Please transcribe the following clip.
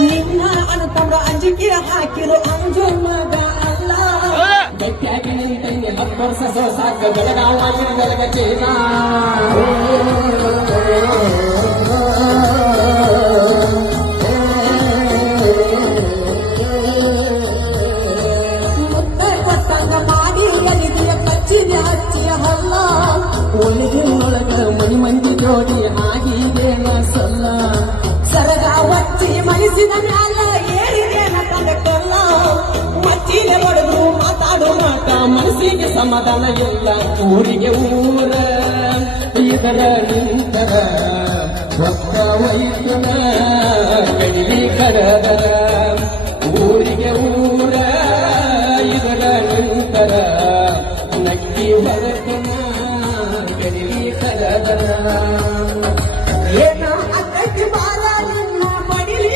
ನಿನ್ನ ಅನುತಂದ್ರ ಅಂಜಿಕೆ ಹಾಕಿರು ಅಂಜು ಮಗ ಅಲ್ಲ ಗಟ್ಟಿಯಾಗಿ ನಿಂತಂಗೆ 10 ವರ್ಷ ಸಾಕ ಬೆಳಗಾವಿ ಬೆಳಗೇನ ಒಳಗ ಮನಿ ಮಂದಿ ಜೋಡಿ ಆಗಿದೇನ ಸಲ್ಲ ಸರಗ ಒತ್ತಿ ಮನಸ್ಸಿನ ಮ್ಯಾಲ ಏರಿದೇನ ತಂದಕ್ಕಲ್ಲ ಮಚ್ಚಿನ ಹೊಡೆದು ಮಾತಾಡೋ ಮಾತ ಮನಸ್ಸಿಗೆ ಸಮಾಧಾನ ಇಲ್ಲ ಊರಿಗೆ ಊರ ಇದರ ನಿಂತರ ಒತ್ತ ವೈದ್ಯನ ಕಡಿಲಿ ಕಡದರ